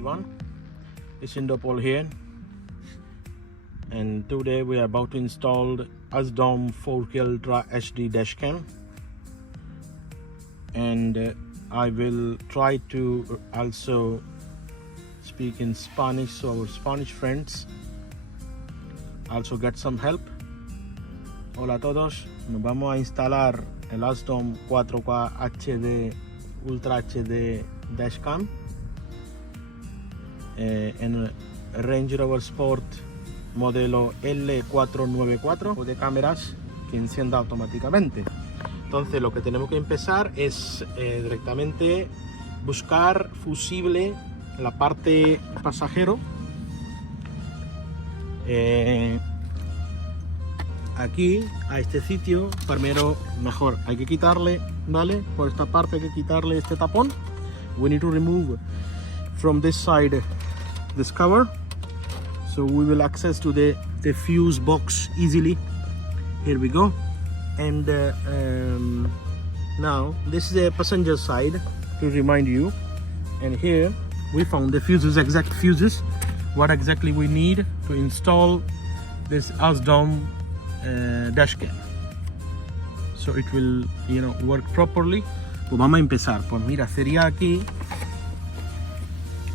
everyone, it's indo-pol here, and today we are about to install the AZDOME 4K Ultra HD dashcam, and I will try to also speak in Spanish so our Spanish friends also get some help. Hola a todos, nos vamos a instalar el AZDOME 4K HD Ultra HD dashcam en Range Rover Sport modelo L494 de cámaras que encienda automáticamente. Entonces lo que tenemos que empezar es directamente buscar fusible en la parte pasajero. Aquí a este sitio primero mejor hay que quitarle, vale, por esta parte hay que quitarle este tapón. We need to remove from this side this cover, so we will access to the fuse box easily. Here we go. And now this is the passenger side, to remind you, and here we found the fuses, exact fuses, what exactly we need to install this AZDOME dashcam, so it will, you know, work properly. Pues vamos a empezar. Pues mira, sería aquí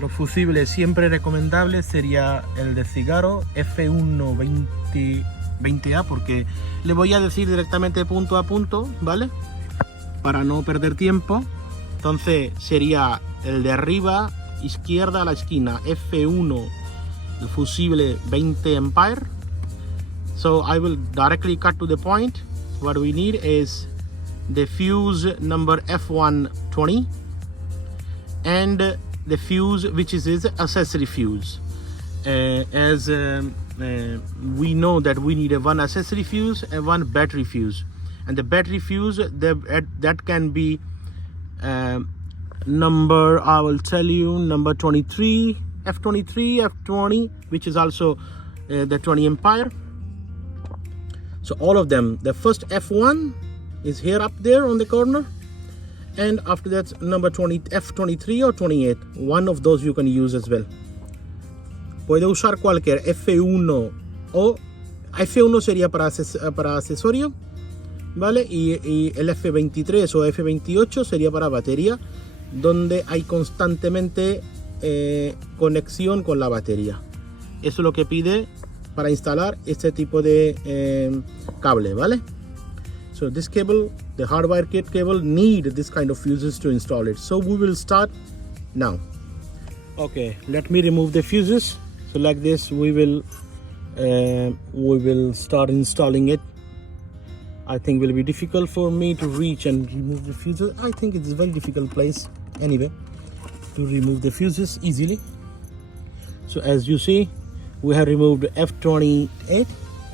los fusibles siempre recomendables, sería el de cigarro F120A, porque le voy a decir directamente punto a punto, ¿vale? Para no perder tiempo. Entonces sería el de arriba, izquierda a la esquina, F1, el fusible 20 ampere. So I will directly cut to the point. What we need is the fuse number F120 and the fuse which is his accessory fuse. We know that we need one accessory fuse and one battery fuse, and the battery fuse that can be number, I will tell you, number 23, F23, F20, which is also the 20 ampere. So all of them, the first F1 is here up there on the corner, and after that number 20, F23 or 28, one of those you can use as well. Puede usar cualquier F1 o F1 sería para accesorio, ¿vale? Y el F23 o F28 sería para batería, donde hay constantemente conexión con la batería. Eso es lo que pide para instalar este tipo de cable, ¿vale? So this cable, the Hardwire kit cable, need this kind of fuses to install it. So we will start now. Okay, let me remove the fuses. So like this, we will start installing it. I think it will be difficult for me to reach and remove the fuses. I think it's a very difficult place anyway to remove the fuses easily. So as you see, we have removed F28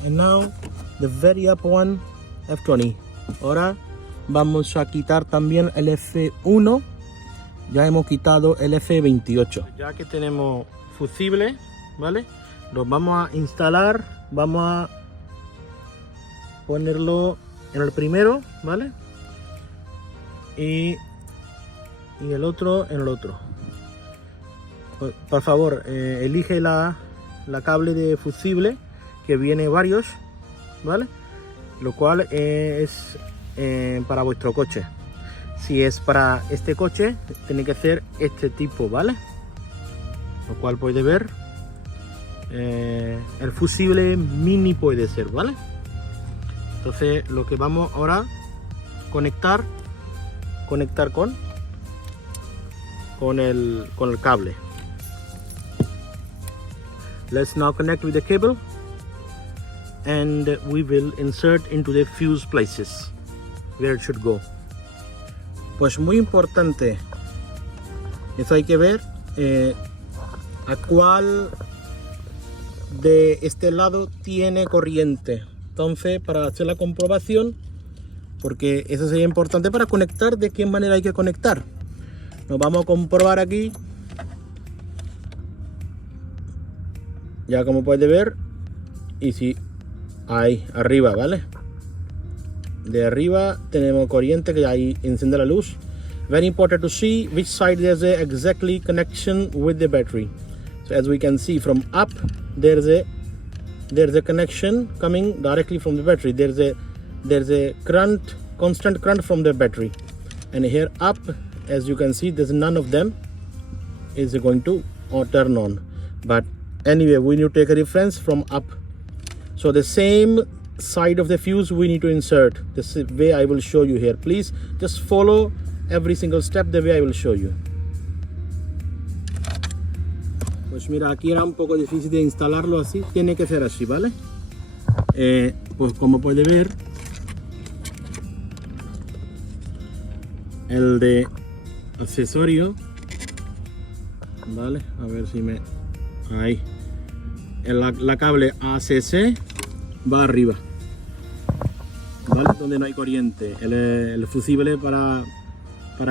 and now the very up one, F20. Ahora vamos a quitar también el F1. Ya hemos quitado el F28. Ya que tenemos fusible, ¿vale? Los vamos a instalar. Vamos a ponerlo en el primero, ¿vale? Y el otro en el otro. Por favor, elige la cable de fusible, que viene varios, ¿vale? Lo cual es para vuestro coche. Si es para este coche, tiene que ser este tipo, ¿vale? Lo cual puede ver, el fusible mini puede ser, ¿vale? Entonces lo que vamos ahora a conectar con el cable. Let's now connect with the cable, and we will insert into the fuse places where it should go. Pues muy importante, eso hay que ver a cuál de este lado tiene corriente. Entonces, para hacer la comprobación, porque eso sería importante para conectar, de qué manera hay que conectar. Nos vamos a comprobar aquí. Ya como puede ver, y si ahí arriba, ¿vale? De arriba tenemos corriente, que ahí enciende la luz. Very important to see which side there's a exactly connection with the battery. So as we can see from up, there's a connection coming directly from the battery. There's a current, constant current from the battery, and here up, as you can see, there's none of them is going to turn on. But anyway, we need to take a reference from up. So the same side of the fuse we need to insert. This is the way I will show you here. Please just follow every single step the way I will show you. Pues mira, aquí era un poco difícil de instalarlo así. Tiene que ser así, ¿vale? Pues como puede ver, el de accesorio, ¿vale? A ver si me... Ahí. La cable ACC va arriba, ¿vale? Donde no hay corriente. El fusible para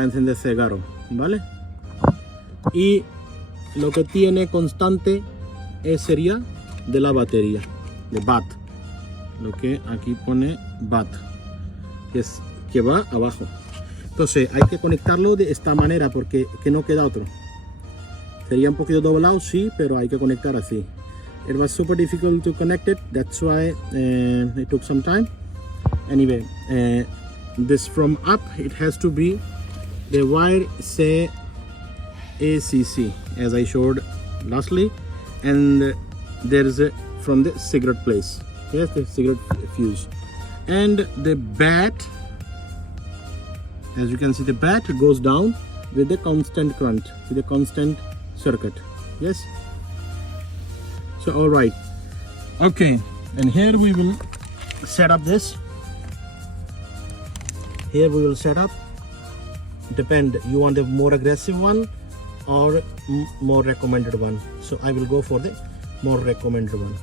encender cigarro, ¿vale? Y lo que tiene constante sería de la batería, de BAT. Lo que aquí pone BAT, que va abajo. Entonces hay que conectarlo de esta manera porque que no queda otro. Sería un poquito doblado, sí, pero hay que conectar así. It was super difficult to connect it, that's why it took some time. Anyway, this from up, it has to be the wire say ACC, as I showed lastly, and there is a from the cigarette place. Yes, the cigarette fuse, and the bat. As you can see, the bat goes down with the constant current, with the constant circuit. Yes. So all right, okay, and here we will set up this. Here we will set up. Depend, you want a more aggressive one or more recommended one. So I will go for the more recommended one.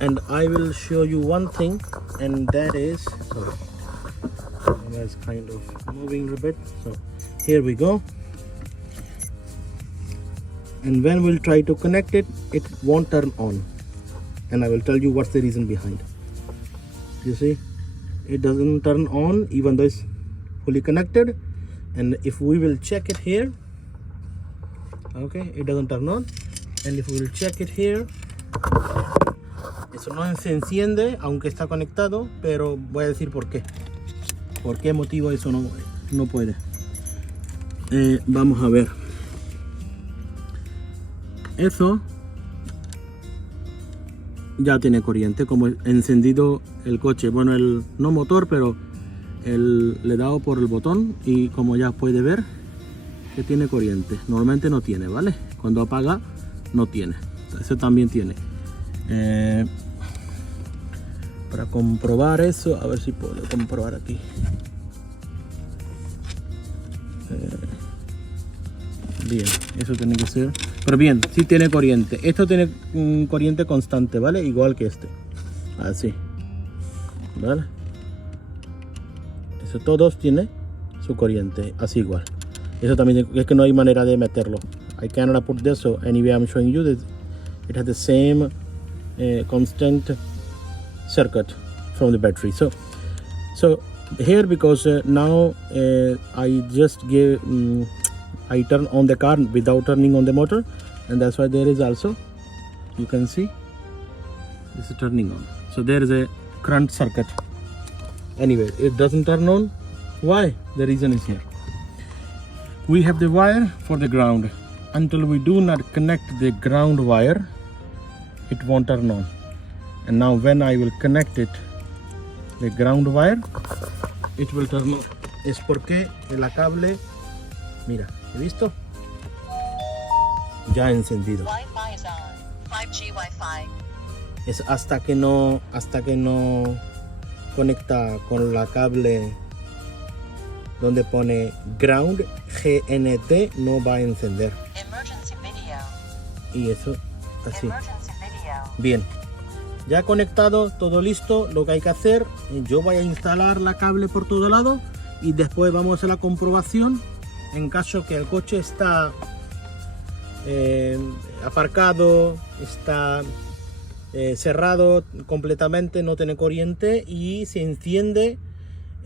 And I will show you one thing, and that is, sorry, it's kind of moving a bit. So here we go. And when we'll try to connect it, it won't turn on, and I will tell you what's the reason behind. You see, it doesn't turn on even though it's fully connected. And if we will check it here, okay, it doesn't turn on. And if we will check it here, eso no se enciende aunque está conectado, pero voy a decir por qué. ¿Por qué motivo eso no puede? Vamos a ver. Eso ya tiene corriente, como encendido el coche. Bueno, el no motor, pero le he dado por el botón y como ya puede ver que tiene corriente. Normalmente no tiene, ¿vale? Cuando apaga no tiene. Eso también tiene. Para comprobar eso, a ver si puedo comprobar aquí. Bien, eso tiene que ser. Pero bien, sí tiene corriente. Esto tiene corriente constante, ¿vale? Igual que este. Así. ¿Vale? Eso todos tiene su corriente. Así igual. Eso también es que no hay manera de meterlo. I cannot put this, so anyway I'm showing you that it has the same constant circuit from the battery. So here, because now I just gave I turn on the car without turning on the motor, and that's why there is also, you can see, this is turning on. So there is a current circuit. Anyway, it doesn't turn on. Why? The reason is here. We have the wire for the ground. Until we do not connect the ground wire, it won't turn on. And now when I will connect it, the ground wire, it will turn on. Es porque la cable, mira, ¿he visto? Ya encendido. Wi-Fi is on. 5G Wi-Fi. Es hasta que no conecta con la cable donde pone ground GNT, no va a encender. Emergency video. Y eso así. Emergency video. Bien, ya conectado, todo listo. Lo que hay que hacer, yo voy a instalar la cable por todo lado y después vamos a hacer la comprobación. En caso que el coche está aparcado, está cerrado completamente, no tiene corriente y se enciende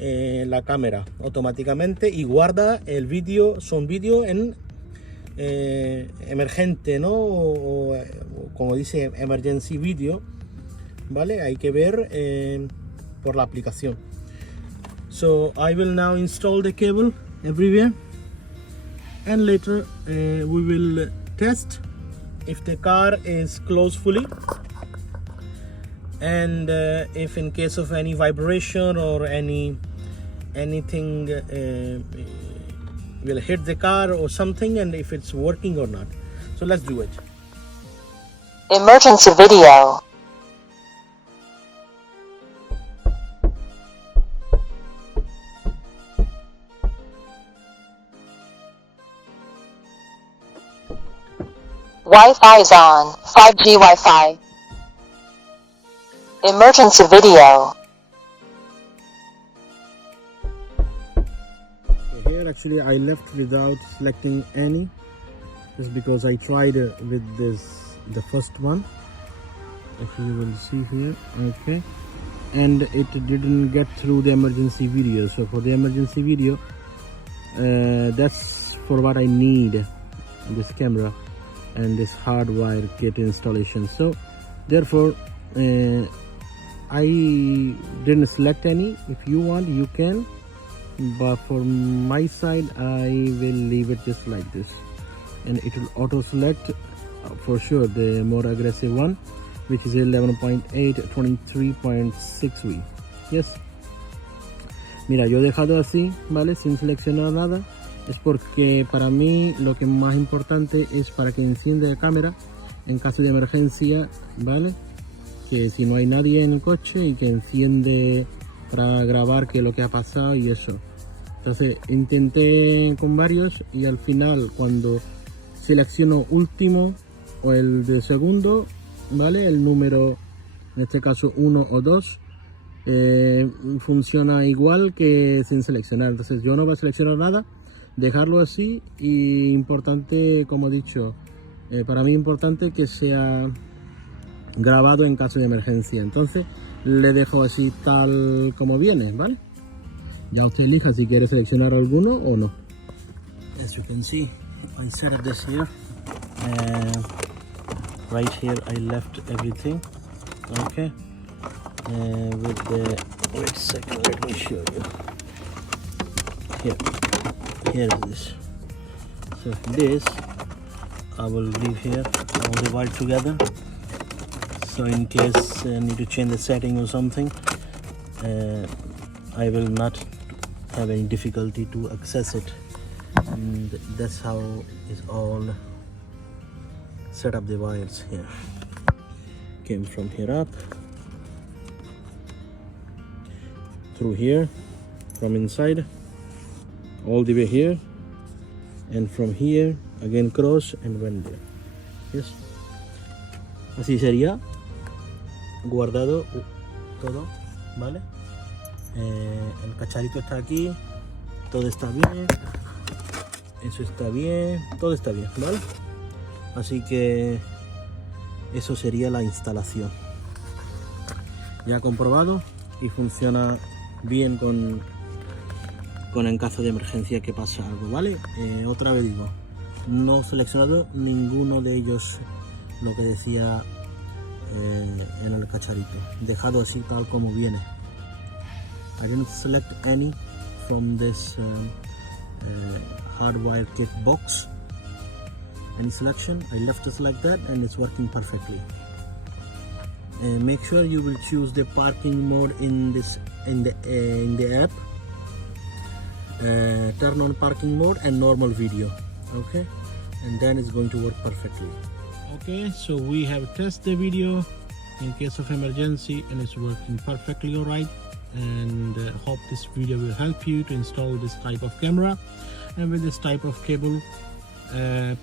la cámara automáticamente y guarda el vídeo, son vídeo en emergente, ¿no? O como dice emergency video, ¿vale? Hay que ver por la aplicación. So I will now install the cable everywhere, and later we will test if the car is closed fully, and if in case of any vibration or anything will hit the car or something, and if it's working or not. So let's do it. Emergency video. Wi-Fi is on. 5G Wi-Fi. Emergency video. Here actually I left without selecting any, just because I tried with the first one, if you will see here. Okay, and it didn't get through the emergency video. So for the emergency video, that's for what I need, this camera and this hardwire kit installation. So therefore I didn't select any. If you want, you can, but for my side I will leave it just like this, and it will auto select for sure the more aggressive one, which is 11.8 23.6V. Yes. Mira, yo he dejado así, ¿vale? Sin seleccionar nada. Es porque para mí lo que más importante es para que encienda la cámara en caso de emergencia, ¿vale? Que si no hay nadie en el coche, y que enciende para grabar qué es lo que ha pasado y eso. Entonces intenté con varios, y al final cuando selecciono último o el de segundo, ¿vale? El número, en este caso 1 o 2, funciona igual que sin seleccionar. Entonces yo no voy a seleccionar nada, dejarlo así. Y importante, como he dicho, para mí importante que sea grabado en caso de emergencia. Entonces le dejo así tal como viene, ¿vale? Ya usted elija si quiere seleccionar alguno o no. As you can see, I set up this here. Right here I left everything. Okay. With the, wait a second, let me show you. Here is this. So this I will leave here, all the wire together. So in case I need to change the setting or something, I will not have any difficulty to access it. And that's how it's all set up, the wires here. Came from here up, through here, from inside, all the way here, and from here again cross and went there. Yes. Así sería guardado todo, ¿vale? El cacharrito está aquí, todo está bien, eso está bien, todo está bien, ¿vale? Así que eso sería la instalación ya comprobado, y funciona bien con en caso de emergencia que pasa algo, ¿vale? Otra vez digo, no he seleccionado ninguno de ellos, lo que decía en el cacharrito, dejado así tal como viene. I didn't select any from this hardwire kit box, any selection. I left it like that, and it's working perfectly. Make sure you will choose the parking mode in the app. Turn on parking mode and normal video, okay, and then it's going to work perfectly. Okay, so we have tested the video in case of emergency, and it's working perfectly all right. And hope this video will help you to install this type of camera. And with this type of cable,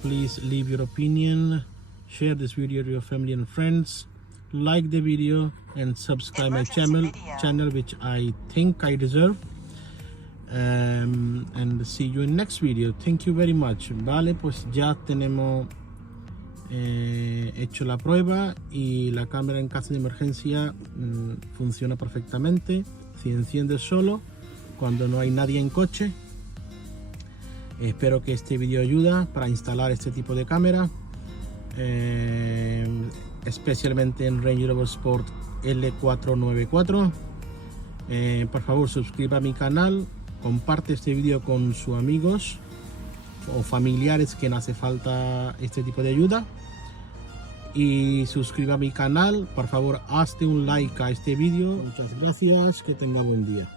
please leave your opinion, share this video to your family and friends, like the video, and subscribe my channel, which I think I deserve. And see you in next video. Thank you very much. Vale, pues ya tenemos hecho la prueba, y la cámara en caso de emergencia funciona perfectamente. Si enciende solo, cuando no hay nadie en coche. Espero que este vídeo ayude para instalar este tipo de cámara, especialmente en Range Rover Sport L494. Por favor, suscriba a mi canal, comparte este vídeo con sus amigos o familiares que no hace falta este tipo de ayuda, y suscriba a mi canal. Por favor, hazte un like a este vídeo. Muchas gracias, que tenga buen día.